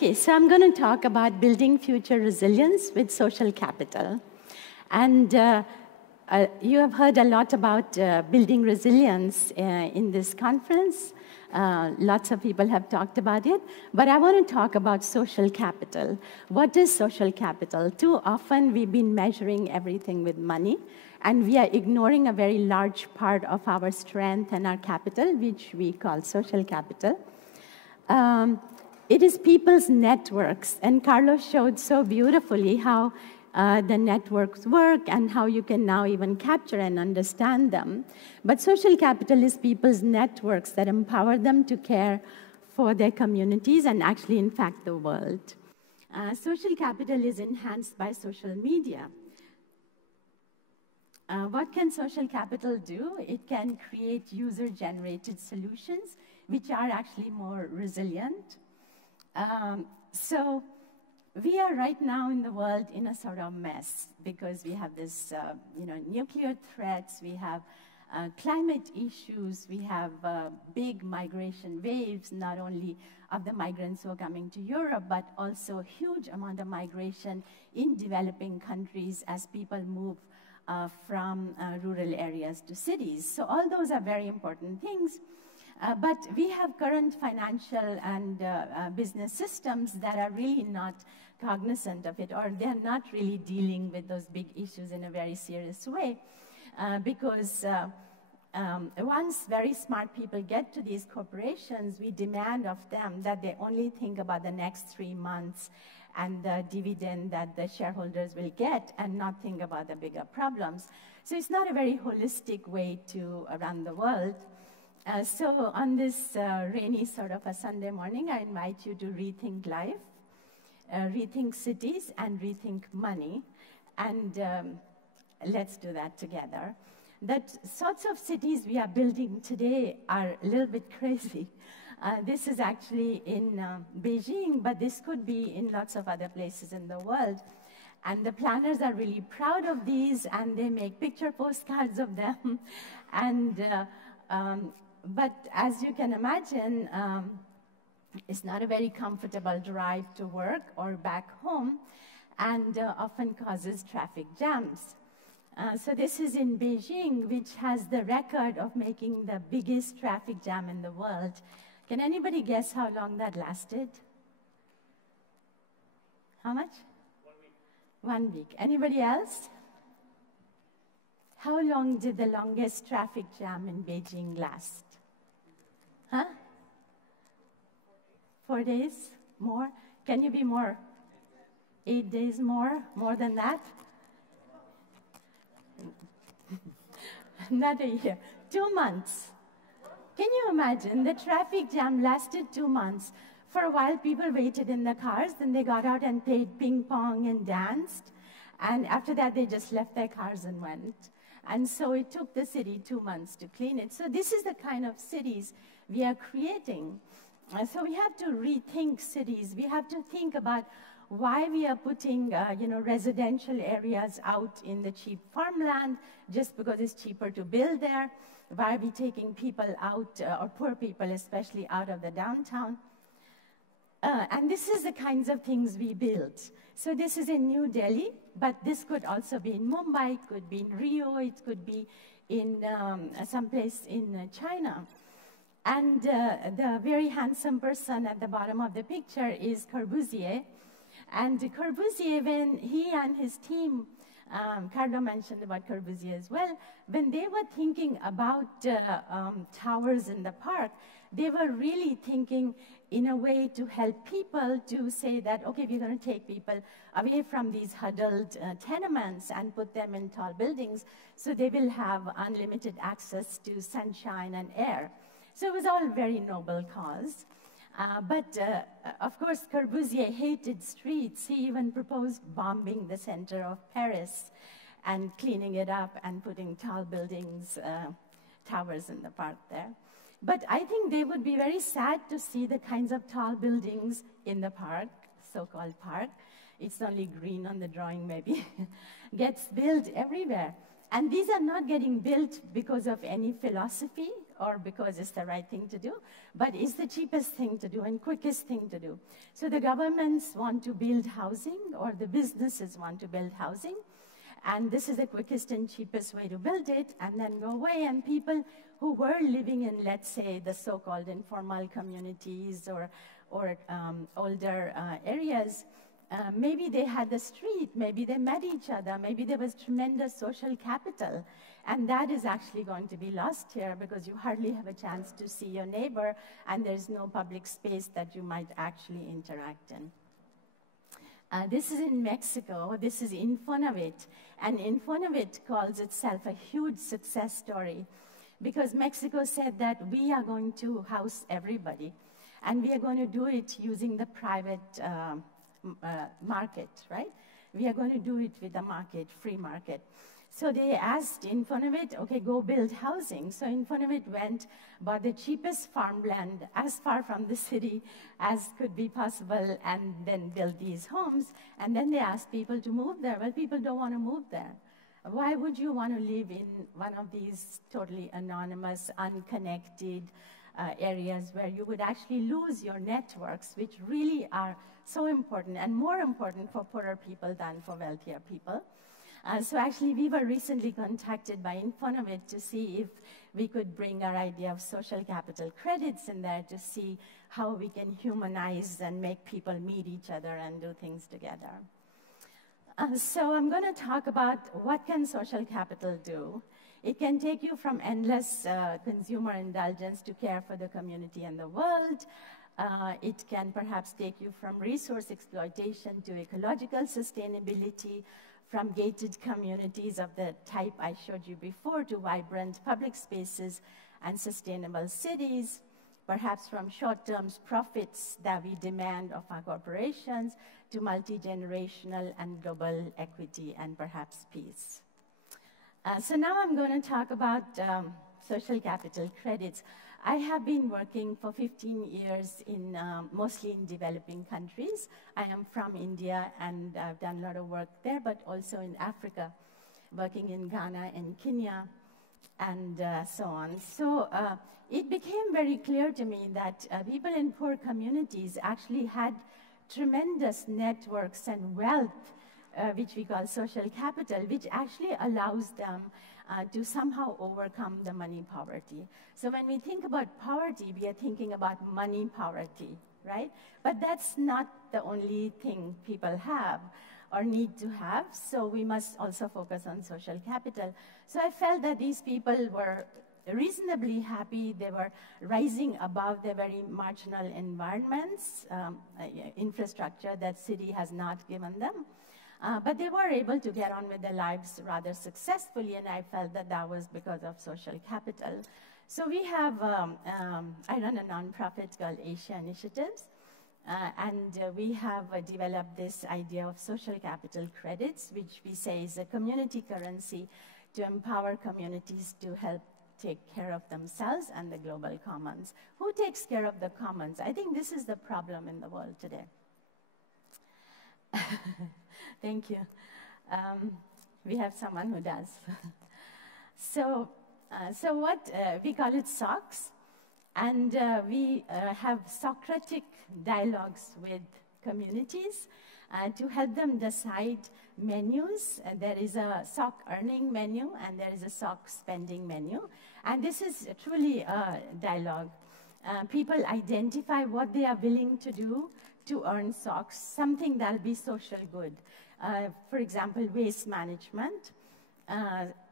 Okay, so I'm going to talk about building future resilience with social capital. And you have heard a lot about building resilience in this conference. Lots of people have talked about it. But I want to talk about social capital. What is social capital? Too often, we've been measuring everything with money, and we are ignoring a very large part of our strength and our capital, which we call social capital. It is people's networks, and Carlos showed so beautifully how the networks work and how you can now even capture and understand them. But social capital is people's networks that empower them to care for their communities and actually, in fact, the world. Social capital is enhanced by social media. What can social capital do? It can create user-generated solutions, which are actually more resilient. So we are right now in the world in a sort of mess because we have this, nuclear threats, we have climate issues, we have big migration waves, not only of the migrants who are coming to Europe, but also a huge amount of migration in developing countries as people move from rural areas to cities. So all those are very important things. But we have current financial and business systems that are really not cognizant of it, or they're not really dealing with those big issues in a very serious way. Because once very smart people get to these corporations, we demand of them that they only think about the next 3 months and the dividend that the shareholders will get and not think about the bigger problems. So it's not a very holistic way to run the world. So on this rainy sort of a Sunday morning, I invite you to rethink life, rethink cities, and rethink money. And let's do that together. The sorts of cities we are building today are a little bit crazy. This is actually in Beijing, but this could be in lots of other places in the world. And the planners are really proud of these, and they make picture postcards of them. But as you can imagine, it's not a very comfortable drive to work or back home, and often causes traffic jams. So this is in Beijing, which has the record of making the biggest traffic jam in the world. Can anybody guess how long that lasted? How much? 1 week. 1 week. Anybody else? How long did the longest traffic jam in Beijing last? Huh? 4 days? More? Can you be more? 8 days more? More than that? Not a year. 2 months. Can you imagine? The traffic jam lasted 2 months. For a while, people waited in the cars, then they got out and played ping pong and danced. And after that, they just left their cars and went. And so it took the city 2 months to clean it. So this is the kind of cities we are creating. So we have to rethink cities. We have to think about why we are putting residential areas out in the cheap farmland just because it's cheaper to build there. Why are we taking people out, or poor people especially, out of the downtown? And this is the kinds of things we build. So this is in New Delhi, but this could also be in Mumbai, it could be in Rio, it could be in someplace in China. And the very handsome person at the bottom of the picture is Corbusier. And Corbusier, when he and his team, Carlo mentioned about Corbusier as well, when they were thinking about towers in the park, they were really thinking in a way to help people to say that, okay, we're going to take people away from these huddled tenements and put them in tall buildings so they will have unlimited access to sunshine and air. So it was all a very noble cause. But of course, Corbusier hated streets. He even proposed bombing the center of Paris and cleaning it up and putting tall buildings, towers in the park there. But I think they would be very sad to see the kinds of tall buildings in the park, so-called park. It's only green on the drawing, maybe. Gets built everywhere. And these are not getting built because of any philosophy or because it's the right thing to do, but it's the cheapest thing to do and quickest thing to do. So the governments want to build housing, or the businesses want to build housing, and this is the quickest and cheapest way to build it, and then go away, and people who were living in, let's say, the so-called informal communities or older areas, maybe they had the street, maybe they met each other, maybe there was tremendous social capital, and that is actually going to be lost here because you hardly have a chance to see your neighbor, and there's no public space that you might actually interact in. This is in Mexico. This is Infonavit, and Infonavit calls itself a huge success story because Mexico said that we are going to house everybody, and we are going to do it using the private market, right? We are going to do it with the market, free market. So they asked Infonavit, okay, go build housing. So Infonavit went, bought the cheapest farmland as far from the city as could be possible, and then built these homes. And then they asked people to move there. Well, people don't want to move there. Why would you want to live in one of these totally anonymous, unconnected areas where you would actually lose your networks, which really are so important and more important for poorer people than for wealthier people? So actually, we were recently contacted by Infonavit to see if we could bring our idea of social capital credits in there to see how we can humanize and make people meet each other and do things together. So I'm going to talk about what can social capital do. It can take you from endless consumer indulgence to care for the community and the world. It can perhaps take you from resource exploitation to ecological sustainability, from gated communities of the type I showed you before to vibrant public spaces and sustainable cities, perhaps from short-term profits that we demand of our corporations to multi-generational and global equity and perhaps peace. So now I'm going to talk about social capital credits. I have been working for 15 years in mostly in developing countries. I am from India, and I've done a lot of work there, but also in Africa, working in Ghana and Kenya, and so on. So it became very clear to me that people in poor communities actually had tremendous networks and wealth, which we call social capital, which actually allows them to somehow overcome the money poverty. So when we think about poverty, we are thinking about money poverty, right? But that's not the only thing people have or need to have, so we must also focus on social capital. So I felt that these people were reasonably happy. They were rising above their very marginal environments, infrastructure that city has not given them. But they were able to get on with their lives rather successfully, and I felt that that was because of social capital. So we have, I run a nonprofit called Asia Initiatives, and we have developed this idea of social capital credits, which we say is a community currency to empower communities to help take care of themselves and the global commons. Who takes care of the commons? I think this is the problem in the world today. Thank you. We have someone who does. So what we call it SOCs, and we have Socratic dialogues with communities to help them decide menus. There is a SOC earning menu, and there is a SOC spending menu, and this is truly a dialogue. People identify what they are willing to do to earn SOCs, something that'll be social good. For example, waste management,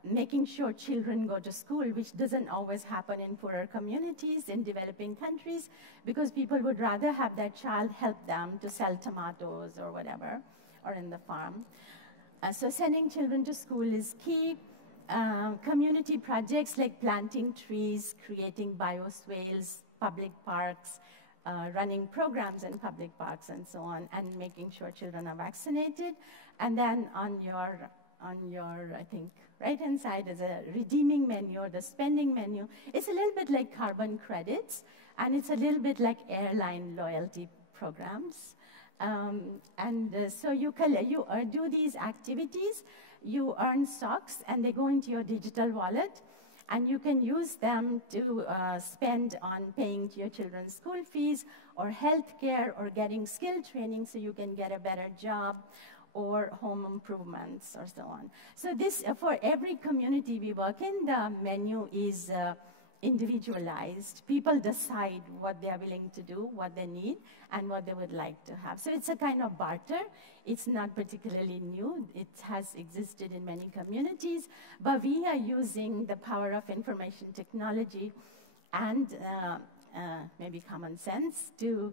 making sure children go to school, which doesn't always happen in poorer communities in developing countries, because people would rather have their child help them to sell tomatoes or whatever, or in the farm. So sending children to school is key. Community projects like planting trees, creating bioswales, public parks, running programs in public parks and so on, and making sure children are vaccinated. And then on your, I think, right-hand side is a redeeming menu or the spending menu. It's a little bit like carbon credits, and it's a little bit like airline loyalty programs. So you do these activities, you earn SOCs, and they go into your digital wallet. And you can use them to spend on paying your children's school fees or health care or getting skill training so you can get a better job or home improvements or so on. So this, for every community we work in, the menu is individualized. People decide what they are willing to do, what they need, and what they would like to have. So it's a kind of barter. It's not particularly new. It has existed in many communities, but we are using the power of information technology and maybe common sense to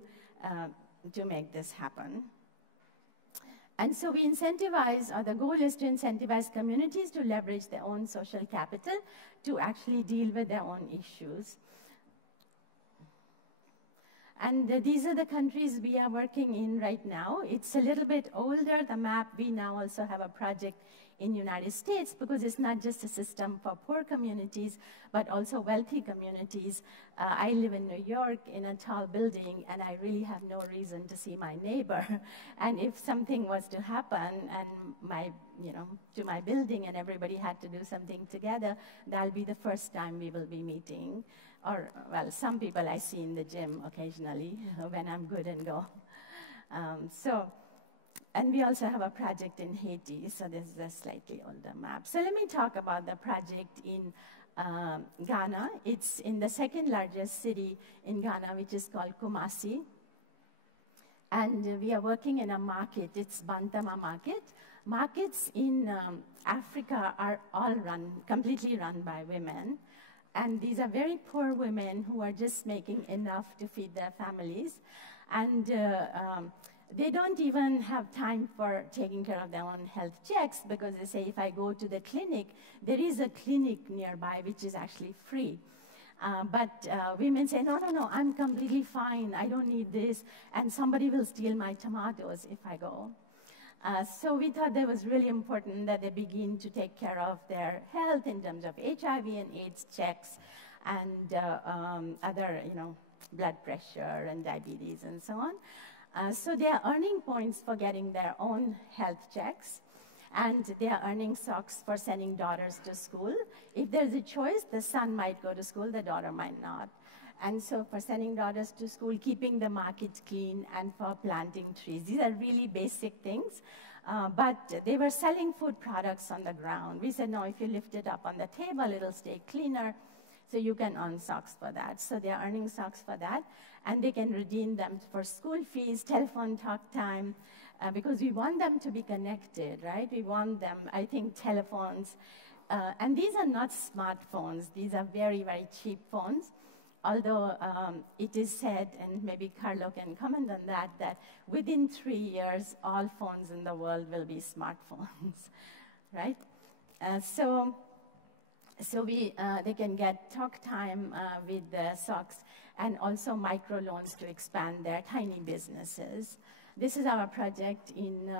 make this happen. And so we incentivize, or the goal is to incentivize communities to leverage their own social capital to actually deal with their own issues. And these are the countries we are working in right now. It's a little bit older, the map. We now also have a project in the United States because it's not just a system for poor communities, but also wealthy communities. I live in New York in a tall building, and I really have no reason to see my neighbor. And if something was to happen and to my building and everybody had to do something together, that'll be the first time we will be meeting. Or, well, some people I see in the gym occasionally when I'm good and go. And we also have a project in Haiti, so this is a slightly older map. So let me talk about the project in Ghana. It's in the second largest city in Ghana, which is called Kumasi. And we are working in a market. It's Bantama Market. Markets in Africa are all completely run by women. And these are very poor women who are just making enough to feed their families. And they don't even have time for taking care of their own health checks because they say, if I go to the clinic, there is a clinic nearby which is actually free. But women say, no, I'm completely fine. I don't need this. And somebody will steal my tomatoes if I go. So we thought that was really important that they begin to take care of their health in terms of HIV and AIDS checks and other, blood pressure and diabetes and so on. So they are earning points for getting their own health checks, and they are earning socks for sending daughters to school. If there's a choice, the son might go to school, the daughter might not. And so for sending daughters to school, keeping the market clean, and for planting trees. These are really basic things. But they were selling food products on the ground. We said, no, if you lift it up on the table, it'll stay cleaner. So you can earn socks for that. So they're earning socks for that. And they can redeem them for school fees, telephone talk time, because we want them to be connected, right? We want them, I think, telephones. And these are not smartphones. These are very, very cheap phones. Although it is said, and maybe Carlo can comment on that, that within 3 years, all phones in the world will be smartphones, right? So they can get talk time with the socks, and also microloans to expand their tiny businesses. This is our project in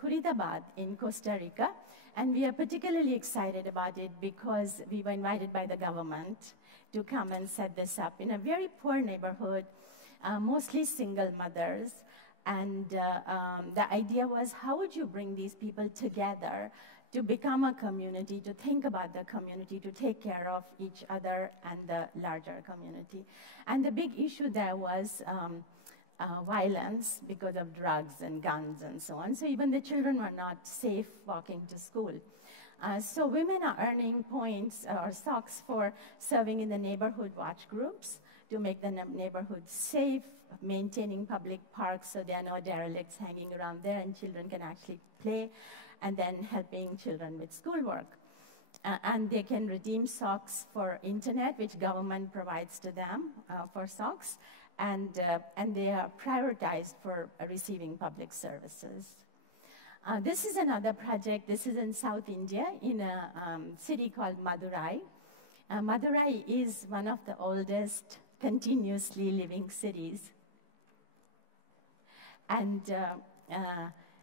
Curitiba in Costa Rica, and we are particularly excited about it because we were invited by the government to come and set this up in a very poor neighborhood, mostly single mothers. And the idea was, how would you bring these people together to become a community, to think about the community, to take care of each other and the larger community? And the big issue there was violence because of drugs and guns and so on. So even the children were not safe walking to school. So women are earning points or socks for serving in the neighborhood watch groups to make the neighborhood safe, maintaining public parks so there are no derelicts hanging around there and children can actually play, and then helping children with schoolwork. And they can redeem socks for internet, which government provides to them for socks, and they are prioritized for receiving public services. This is another project. This is in South India, in a city called Madurai. Madurai is one of the oldest continuously living cities. And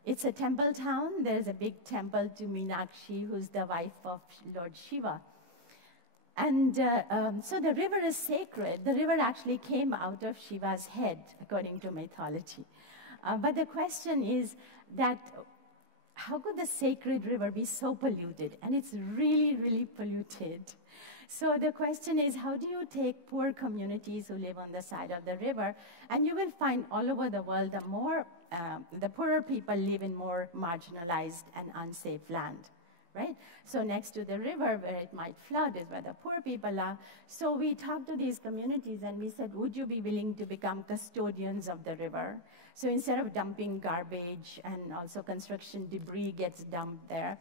it's a temple town. There's a big temple to Meenakshi, who's the wife of Lord Shiva. And so the river is sacred. The river actually came out of Shiva's head, according to mythology. But the question is that how could the sacred river be so polluted? And it's really, really polluted So the question is, how do you take poor communities who live on the side of the river? And you will find all over the world, the poorer people live in more marginalized and unsafe land, right? So next to the river where it might flood is where the poor people are. So we talked to these communities and we said, would you be willing to become custodians of the river? So instead of dumping garbage and also construction debris gets dumped there,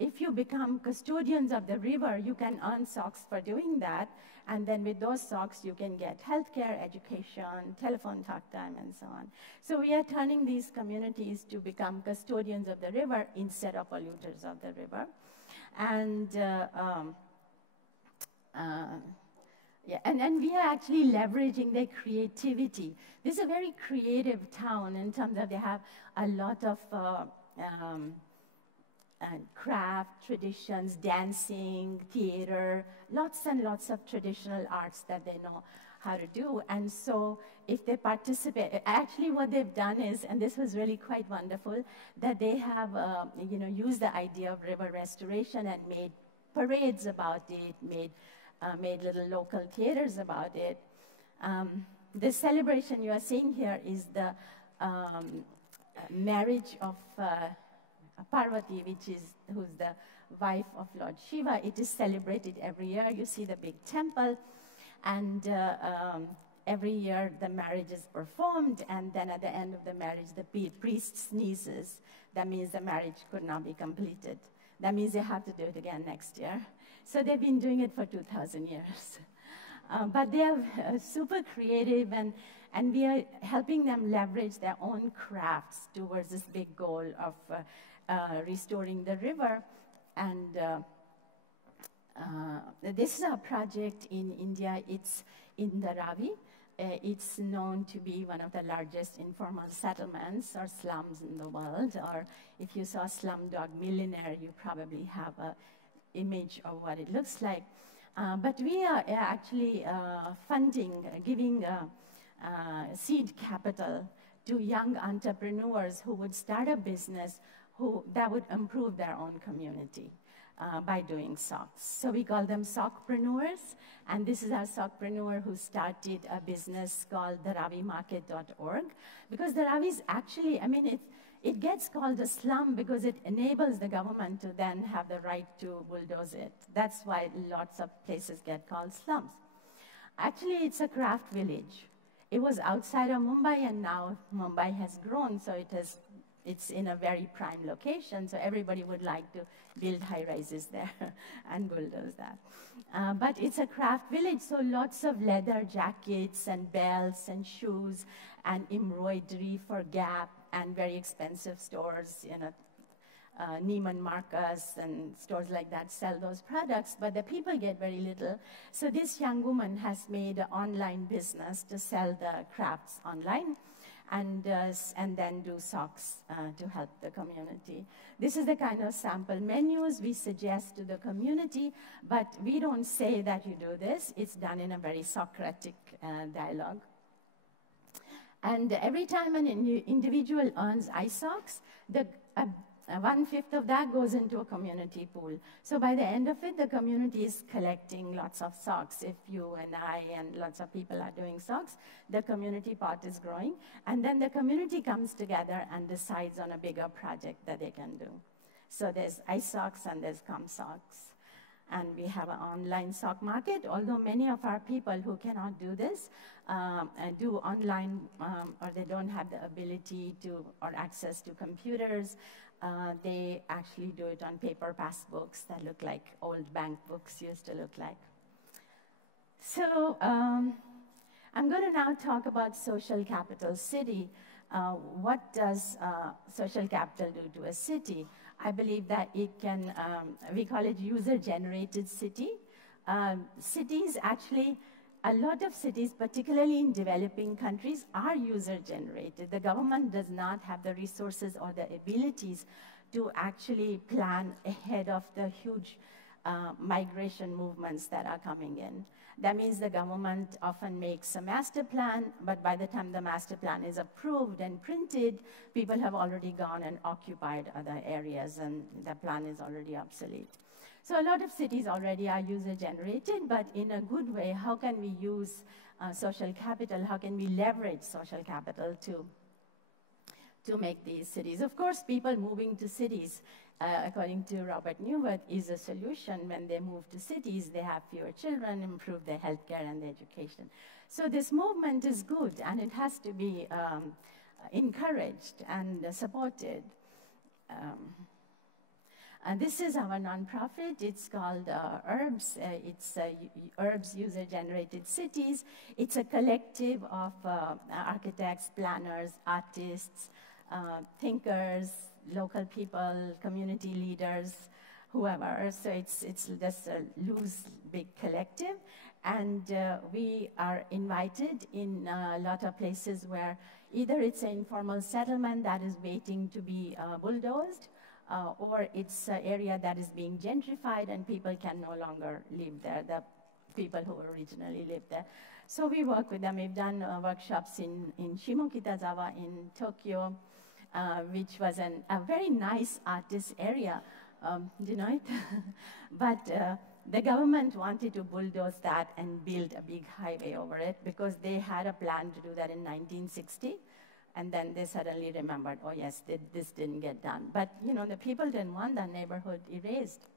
if you become custodians of the river, you can earn socks for doing that. And then with those socks, you can get healthcare, education, telephone talk time, and so on. So we are turning these communities to become custodians of the river instead of polluters of the river. And yeah, and we are actually leveraging their creativity. This is a very creative town in terms of they have a lot of craft, traditions, dancing, theater, lots and lots of traditional arts that they know how to do. And so if they participate, actually what they've done is, and this was really quite wonderful, that they have used the idea of river restoration and made parades about it, made little local theaters about it. The celebration you are seeing here is the marriage of Parvati, who's the wife of Lord Shiva. It is celebrated every year. You see the big temple, and every year the marriage is performed, and then at the end of the marriage, the priest sneezes. That means the marriage could not be completed. That means they have to do it again next year. So they've been doing it for 2,000 years. But they are super creative, and we are helping them leverage their own crafts towards this big goal of restoring the river. And this is a project in India. It's in the Ravi. It's known to be one of the largest informal settlements or slums in the world. Or if you saw Slumdog Millionaire, you probably have an image of what it looks like. But we are actually giving seed capital to young entrepreneurs who would start a business that would improve their own community by doing socks. So we call them sockpreneurs, and this is our sockpreneur who started a business called the ravimarket.org, because the Ravi is actually, it gets called a slum because it enables the government to then have the right to bulldoze it. That's why lots of places get called slums. Actually, it's a craft village. It was outside of Mumbai, and now Mumbai has grown, so it's in a very prime location, so everybody would like to build high-rises there and bulldoze that. But it's a craft village, so lots of leather jackets and belts and shoes and embroidery for Gap and very expensive stores, Neiman Marcus and stores like that sell those products, but the people get very little. So this young woman has made an online business to sell the crafts online, and then do socks to help the community. This is the kind of sample menus we suggest to the community, but we don't say that you do this. It's done in a very Socratic dialogue. And every time an individual earns iSocks, 1/5 of that goes into a community pool. So by the end of it, the community is collecting lots of socks. If you and I and lots of people are doing socks, the community pot is growing. And then the community comes together and decides on a bigger project that they can do. So there's iSocks and there's ComSocks. And we have an online sock market, although many of our people who cannot do this do online or they don't have the ability to or access to computers. They actually do it on paper passbooks that look like old bank books used to look like. So I'm going to now talk about social capital city. What does social capital do to a city? I believe that it can, we call it user-generated city. Cities actually, a lot of cities, particularly in developing countries, are user-generated. The government does not have the resources or the abilities to actually plan ahead of the huge migration movements that are coming in. That means the government often makes a master plan, but by the time the master plan is approved and printed, people have already gone and occupied other areas, and the plan is already obsolete. So a lot of cities already are user-generated, but in a good way, how can we use social capital? How can we leverage social capital to make these cities? Of course, people moving to cities, according to Robert Newworth, is a solution. When they move to cities, they have fewer children, improve their healthcare and their education. So this movement is good, and it has to be encouraged and supported. And this is our nonprofit. It's called URBS. It's URBS User-Generated Cities. It's a collective of architects, planners, artists, thinkers, local people, community leaders, whoever. So it's just a loose, big collective. And we are invited in a lot of places where either it's an informal settlement that is waiting to be bulldozed, or it's an area that is being gentrified and people can no longer live there, the people who originally lived there. So we work with them. We've done workshops in Shimokitazawa in Tokyo, which was a very nice artist area. Do you know it? But the government wanted to bulldoze that and build a big highway over it because they had a plan to do that in 1960. And then they suddenly remembered, oh yes, this didn't get done. But you know, the people didn't want that neighborhood erased.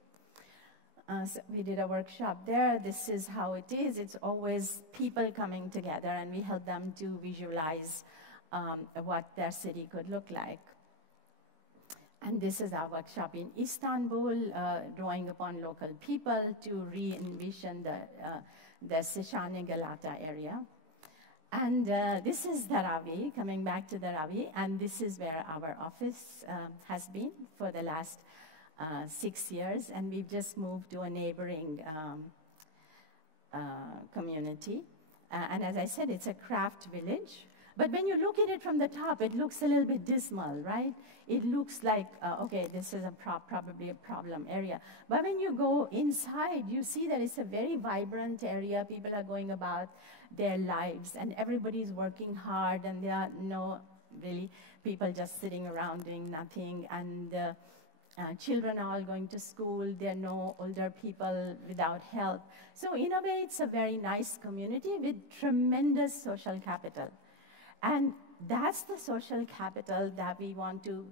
So we did a workshop there. This is how it is. It's always people coming together, and we help them to visualize what their city could look like. And this is our workshop in Istanbul, drawing upon local people to re-envision the Sishani Galata area. And this is Dharavi, coming back to Dharavi, and this is where our office has been for the last 6 years, and we've just moved to a neighboring community. And as I said, it's a craft village. But when you look at it from the top, it looks a little bit dismal, right? It looks like, okay, this is probably a problem area. But when you go inside, you see that it's a very vibrant area. People are going about their lives, and everybody's working hard, and there are no really people just sitting around doing nothing. And children are all going to school. There are no older people without help. So in a way, it's a very nice community with tremendous social capital. And that's the social capital that we want to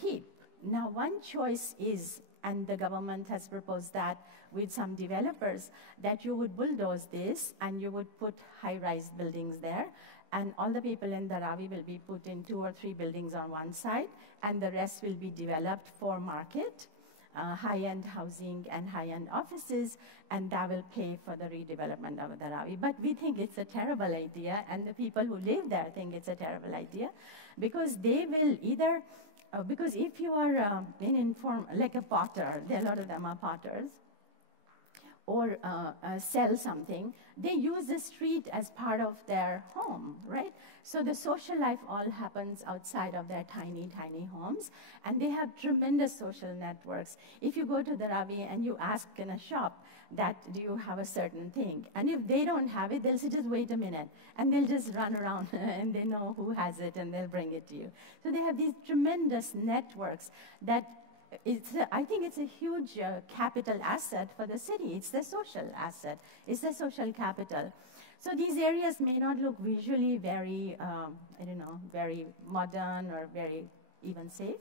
keep. Now, one choice is, and the government has proposed that with some developers, that you would bulldoze this and you would put high-rise buildings there, and all the people in Dharavi will be put in 2 or 3 buildings on one side, and the rest will be developed for market, high-end housing and high-end offices, and that will pay for the redevelopment of Dharavi. But we think it's a terrible idea, and the people who live there think it's a terrible idea, because they will either, because if you are like a potter, a lot of them are potters, or sell something, they use the street as part of their home, right? So the social life all happens outside of their tiny, tiny homes, and they have tremendous social networks. If you go to Dharavi and you ask in a shop that, do you have a certain thing? And if they don't have it, they'll say, just wait a minute. And they'll just run around and they know who has it and they'll bring it to you. So they have these tremendous networks that I think it's a huge capital asset for the city. It's the social asset. It's the social capital. So these areas may not look visually very, very modern or very even safe,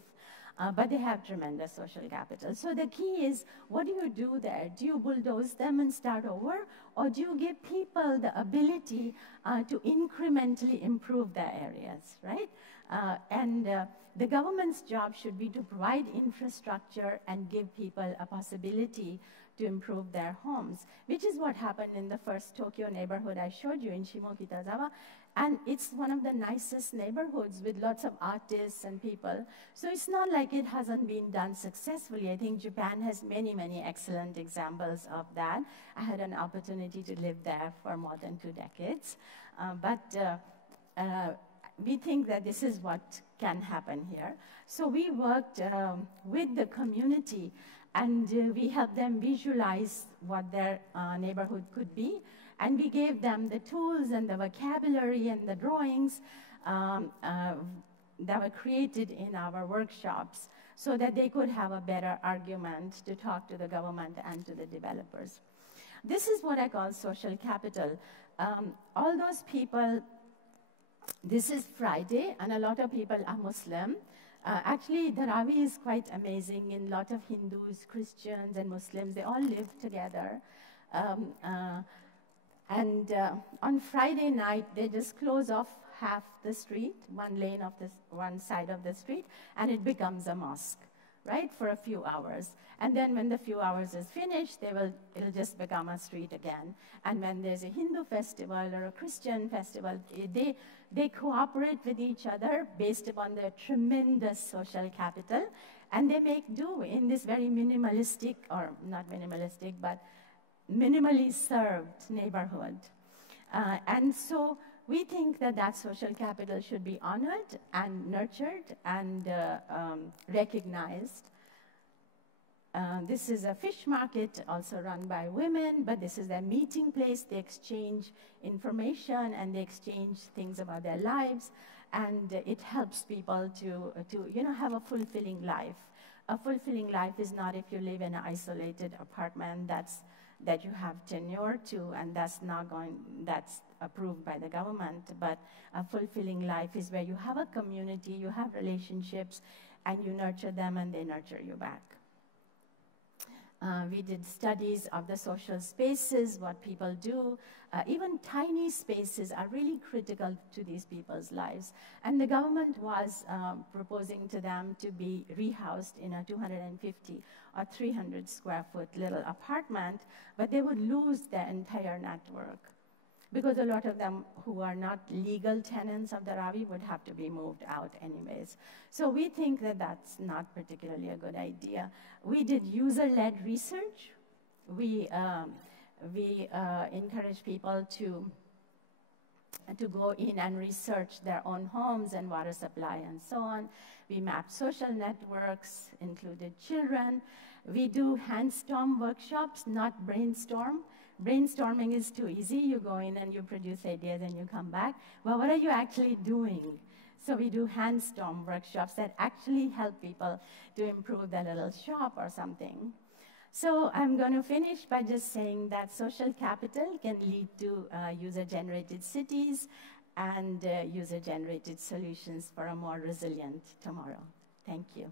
but they have tremendous social capital. So the key is, what do you do there? Do you bulldoze them and start over? Or do you give people the ability to incrementally improve their areas, right? The government's job should be to provide infrastructure and give people a possibility to improve their homes, which is what happened in the first Tokyo neighborhood I showed you in Shimokitazawa. And it's one of the nicest neighborhoods with lots of artists and people. So it's not like it hasn't been done successfully. I think Japan has many, many excellent examples of that. I had an opportunity to live there for more than 2 decades. We think that this is what can happen here. So we worked with the community, and we helped them visualize what their neighborhood could be. And we gave them the tools and the vocabulary and the drawings that were created in our workshops. so that they could have a better argument to talk to the government and to the developers. This is what I call social capital. All those people, this is Friday, and a lot of people are Muslim. Actually, Dharavi is quite amazing. In a lot of Hindus, Christians, and Muslims, they all live together. On Friday night, they just close off half the street, one side of the street, and it becomes a mosque, right, for a few hours. And then when the few hours is finished, it'll just become a street again. And when there's a Hindu festival or a Christian festival, they cooperate with each other based upon their tremendous social capital, and they make do in this very minimalistic, or not minimalistic, but minimally served neighborhood. And so we think that that social capital should be honored and nurtured and recognized. This is a fish market also run by women, but this is their meeting place. They exchange information and they exchange things about their lives, and it helps people to have a fulfilling life. A fulfilling life is not if you live in an isolated apartment that you have tenure to, and that's approved by the government. But a fulfilling life is where you have a community, you have relationships, and you nurture them and they nurture you back. We did studies of the social spaces, what people do. Even tiny spaces are really critical to these people's lives. And the government was proposing to them to be rehoused in a 250 or 300 square foot little apartment, but they would lose their entire network, because a lot of them who are not legal tenants of the Dharavi would have to be moved out anyways. So we think that that's not particularly a good idea. We did user-led research. We encourage people to go in and research their own homes and water supply and so on. We mapped social networks, included children. We do handstorm workshops, not brainstorm. Brainstorming is too easy. You go in and you produce ideas and you come back. Well, what are you actually doing? So we do handstorm workshops that actually help people to improve their little shop or something. So I'm going to finish by just saying that social capital can lead to user-generated cities and user-generated solutions for a more resilient tomorrow. Thank you.